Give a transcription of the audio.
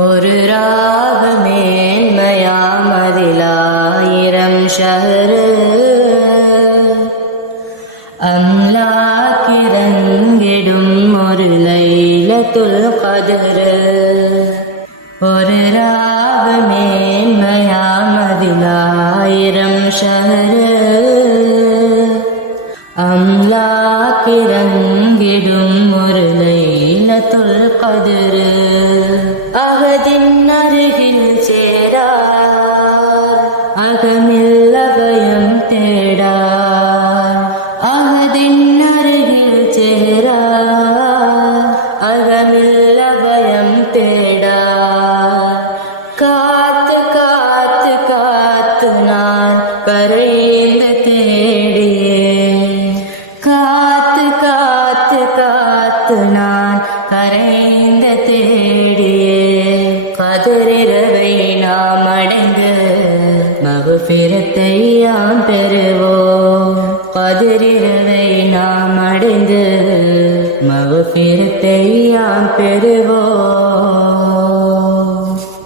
ஒரு ராக மேன்மையாமதிலாயிரம் ஷஹரு அம்லாக்கிறங்கிடும் ஒரு லைலத்துல் கத்ர். ஒரு ராக மேன்மையாமதிலாயிரம் ஷஹரு அம்லாக்கிறங்கிடும் ஒரு லைலத்துல் கத்ர். அகதின் அருகில் சேரார் அகமில் அபயம் தேடார். அகதின் அருகில் சேரார் அகமில் அபயம் தேடார். காத்து காத்து காத்து நான் கரைந்து தேடியேன். காத்து காத்து காத்து நான் கரைந்து தேடியே கதிரிரவை நாம் அடைந்து மகுபிரத்தை யாம் பெறுவோம். கதிரிரவை நாம் அடைந்து மகுபிரத்தை யாம் பெறுவோம்.